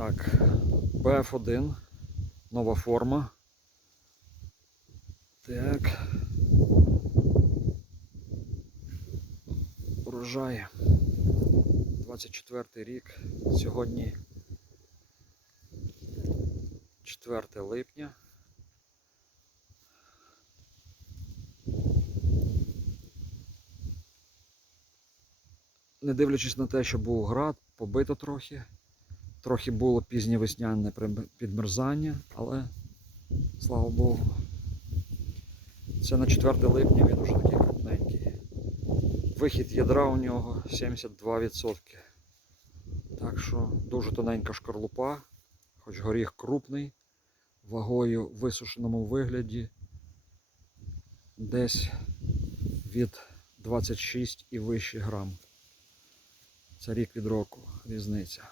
Так, БФ1, нова форма. Так. Урожай. 24 рік. Сьогодні 4 липня. Не дивлячись на те, що був град, побито трохи. Трохи було пізнє весняне підмерзання, але слава Богу. Це на 4 липня він уже такий крупненький. Вихід ядра у нього 72%. Так що дуже тоненька шкарлупа, хоч горіх крупний, вагою в висушеному вигляді десь від 26 і вище грам. Це рік від року різниця.